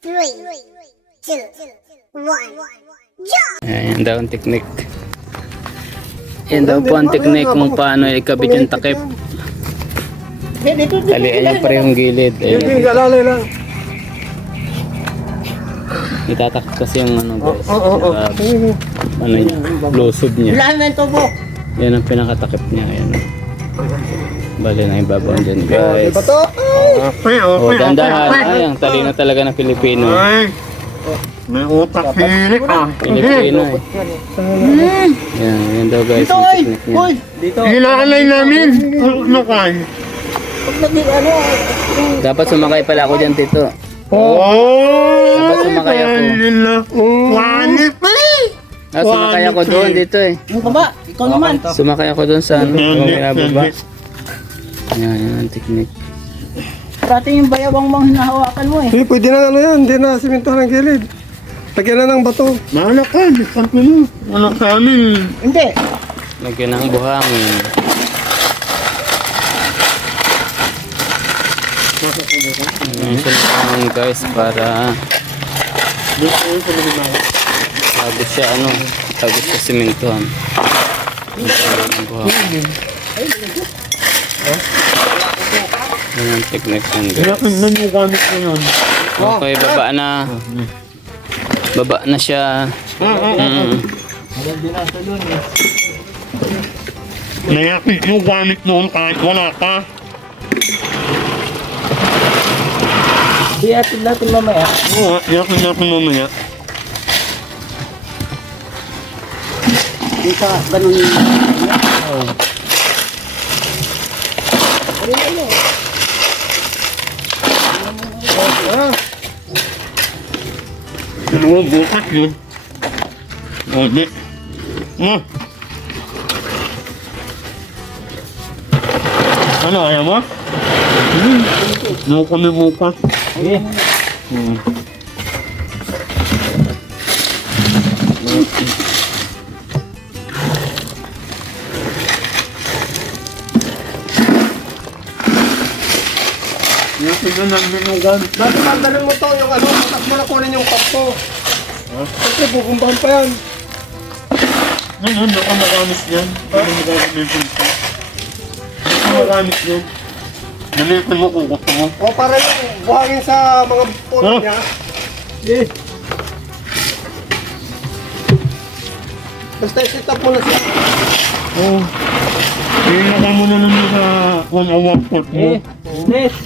3, 2, 1, jump! Ayan daw ang technique. Yan daw po ang technique kung paano ikabit yung takip. Talian niya parehong gilid. Hindi, galalay lang. Itatakip kasi yung ano guys. Ano niya, blusod niya. Lahat ito po. Yan ang pinakatakip niya. Ayan. Bali na ibabaw dyan guys. Diba to? O, dandahan. Ay, ang talino talaga ng Pilipino. May utak pilik ah. Pilipino eh. Yan daw guys ang technique niya. Dito. Hinaalay namin. Ano kayo? Dapat sumakay pala ako dyan tito. Oh! Dapat sumakay ako. Wanip Sumakay ako doon dito eh. Yung baba, ikaw naman. Sumakay ako doon sa ano. Kung binababa. Yan ang technique. Dati yung bayawang mga hinahawakan mo eh. Hindi, pwede na ano yan. Hindi na simintuhan ng gilid. Lagyan na ng bato. Mahala ka, disant mo. Anak sa amin. Hindi. Lagyan ng buhangin. Yan guys para bago siya ano, bago siya simentuhan. Lagyan ng buhangin. Yan ang technique yan guys. Bakit nanigamit mo yun? Okay, baba na. Baba na siya. Nayakit mo gamit noon kahit wala ka. Di atin natin mamaya. Oo, yakin natin mamaya. Di ka ganun yung... Ano mo, bukas yun. O, di. Ano, ayaw mo? No kami bukas. Sige. Yung sinunan minugan. Dati tanggalin mo to yung ano, tapos mo na kunin yung pampo. Kasi bubumbahan pa yan. Ngayon, baka makamis yan. Baka makamis yan. Baka makamis yan. Nalipan mo kung gusto mo. O para yung buhangin sa mga puno Huh? niya. Eh. Basta i-set up mo na siya. Oo. Hinaka mo na lang sa 1 hour port mo. Yes.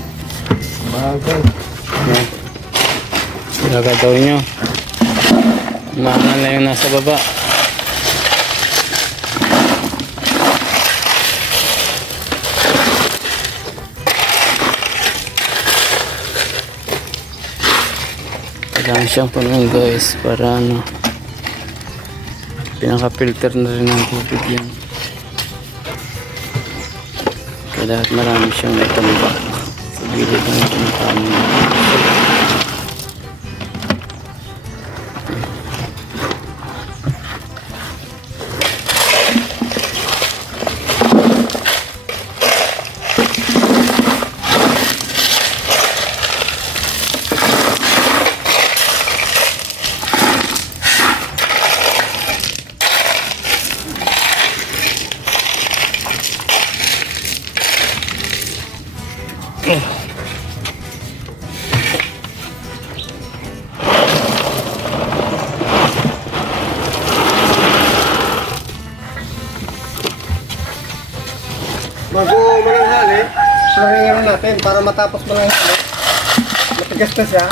Gagawin nyo. Umaangal na yung nasa baba. Kailangan siyang punuin guys para ano, pinaka-filter na rin ang tubig yan. Kaya lahat marami siyang natambak sa gilid ng pinakaano. Bago mananghali, plaringan natin para matapos mananghali. Matigas na siya.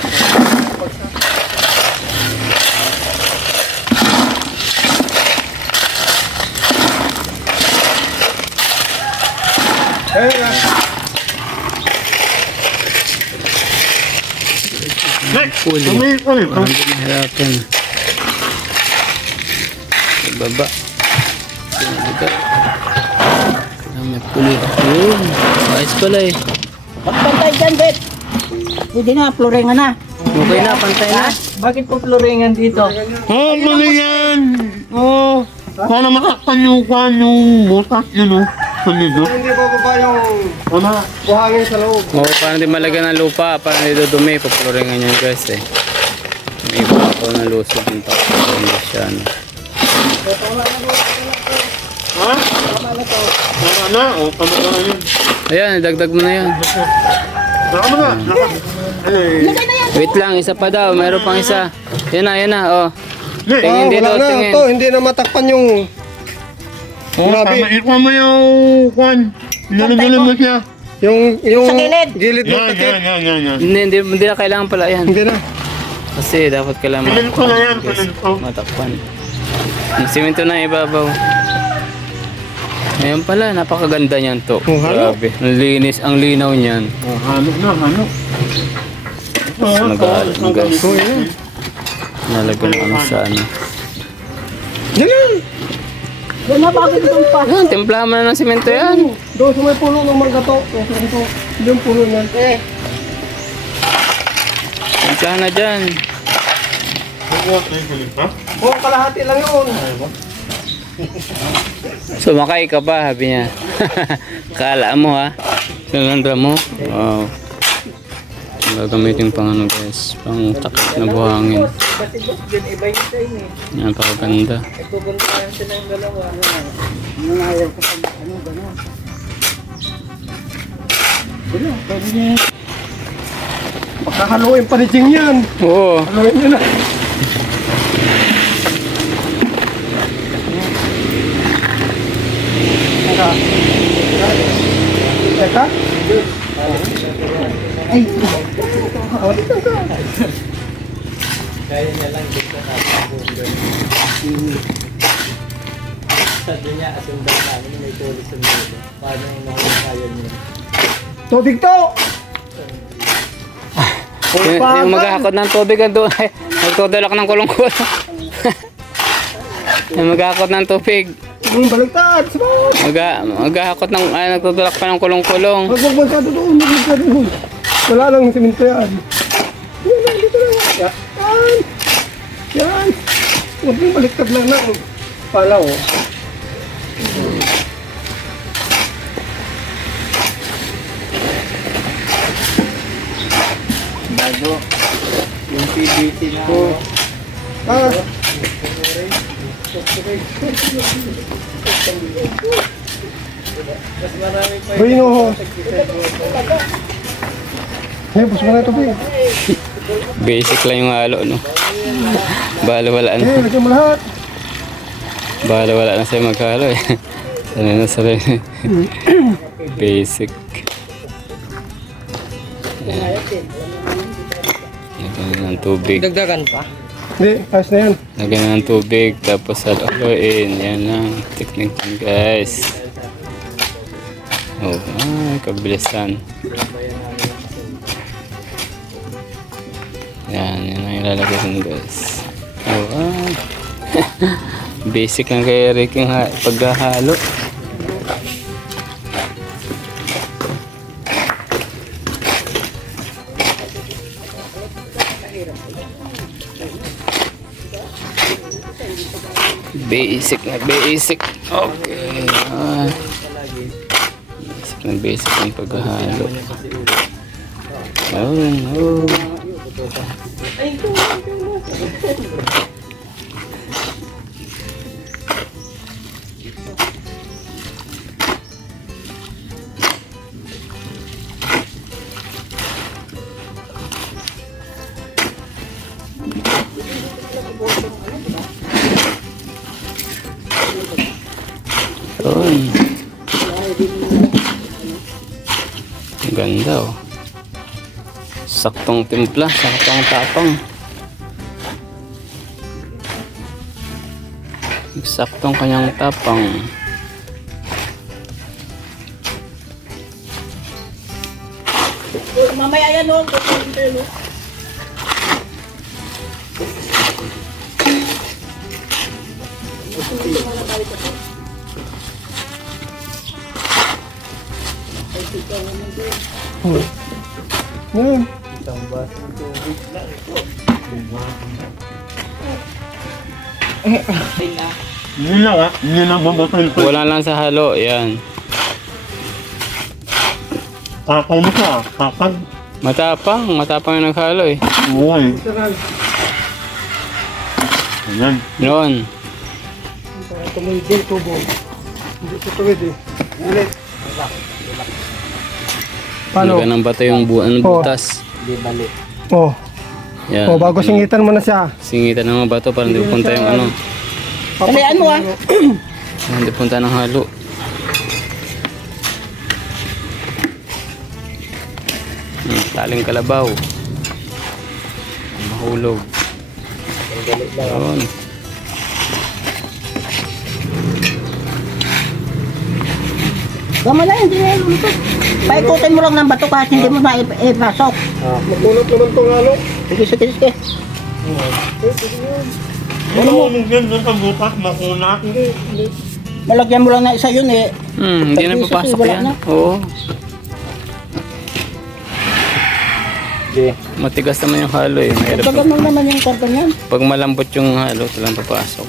Ayun na. Puli. Ulit. Parang hindi mahirapan. Sa baba. Sinabigat. Kailangan may puli. Yun. Ayos pala eh. Pagpantay dyan, Bet. Pwede na, floringan na. Okay na, pantay na. Bakit po floringan dito? Oh, mali yan. Oh. Para makakanyukan yung butas yun oh. Sa lido. Hindi bababa yung Ano? buhangin sa loob. Oo, parang di malagyan ng lupa. Parang di dudumi. Papuluringan yan guys eh. May iba ako na lusog yung takbo. Hindi siya ano. Ha? Tama na. O, tama na yun. Ayan, dagdag mo na yan. Tama na. Ano eh. Wait lang, isa pa daw. Meron pang isa. Yan na, oh. Hindi. Tingin dito, wala na. tingin. To, hindi na matakpan yung... Oo, Grabe. tama. Ikuha mo yung kwan. Nilagyan mo siya. Yung Sa gilid. Gilid ng Yan, takip. yan. Hindi na kailangan pala yan. Hindi na. Kasi dapat kailangan Pilin ko na yan, Yes, pilin ko. matakpan. Yung simento na ibabaw. Ayan pala, napakaganda niyan to. Oh, halo. Grabe. Ang linis, ang linaw niyan. Oh, halo na, halo. Nag-halo na, guys. Oh, yan. Nalagyan ano sa ano. Yan na. Doon na bakit doon pa? Ayan, timplahan mo na ng simento yan. Doon sa may puno ng mangga to. Yung puno niyan. Timplahan na dyan. Ha? Oh, kalahati lang yun. Sumakay ka ba, sabi niya. Kala mo ha. Sinanda mo. Wow. Gagamitin pang ano guys. Pang takip na buhangin. Kasi boss, din iba yung sa inyo. Napakaganda. Pupuntahan sila yung dalawa. Nangayaw ko pag ano, gano'n. Wala, pwede niya. Pagkakaluin pa ni Jing yan. Oo. Haluin niyo na. Teka. Ay, Tubig to. Yung maghahakot ng tubig doon. Nagtutulak ng kulong-kulong. Yung maghahakot ng tubig. Yung baliktad. Sabot. Maghahakot ng, nagtutulak pa ng kulong-kulong. Huwag ka doon. Huwag ka doon. Wala lang simento yan. Yan lang, dito lang. Yan. Yan. Huwag yung baliktad lang na. Pala oh. bago. Yung PVC na. Oh. Ah. Mas marami pa Buhay no ho. Hey, bus mo na ito, Bing. Basic lang yung halo, no? Bahala wala na. Hey, lagyan mo lahat. Bahala wala na sa'yo maghalo eh. Sanay na sanay. Basic. Lagyan na ng tubig. dagdagan pa. Hindi, ayos na yan. Lagyan na ng tubig. Tapos haluin. Yan lang. Technique yan, guys. Oh, ay, kabilisan. Yan ang ilalagay dun, guys. Oh, ay. Basic lang kay Eric yung paghahalo. Basic na basic. Okay. Basic ang paghahalo. Ayun, oh. Ayun. Ang ganda oh. Saktong timpla, saktong tapang. Saktong kanyang tapang. Mamaya yan o. Yan. Hindi lang ha. Hindi lang mabatal pa. Wala lang sa halo, yan. Kakal mo ka. Kakal. Matapang yung naghalo eh. Uy. Ayan. Yun. Para tumawid yung tubo. Hindi siya tuwid eh. Ulit. Paano? Ano ng bato yung butas. Oh. Yan. Oh, bago singitan mo na siya. Singitan ng mga bato para hindi punta yung ano. Talian mo ah. Hindi punta ng halo. Taling kalabaw. Mahulog. Yun. Gama na, hindi na lulutot. Paikutin mo lang ng bato kahit hindi mo na ipasok. Magulot naman itong halo. Sige, sige, sige. Ano mo yan doon sa bukas, makuna. Malagyan mo lang na isa yun eh. Hindi na papasok Wala yan. na. Oo. Matigas naman yung halo eh. Mahirap. Pagkagan mo naman yung karton yan. Pag malambot yung halo, talang papasok.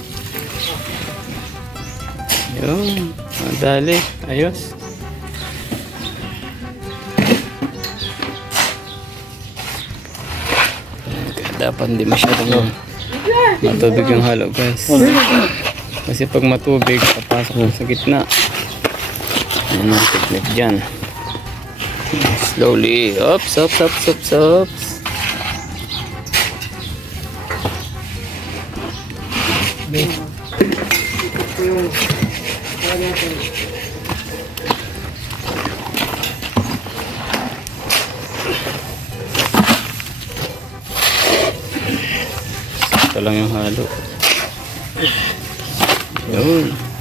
Yun. Madali. Ayos. Dapat hindi masyadong matubig yung halo, guys. Kasi pag matubig, papasok sa gitna. Ayan ang technique dyan. Slowly. Ops, ops, ops, ops, ops. Ito lang yung halo. Yun.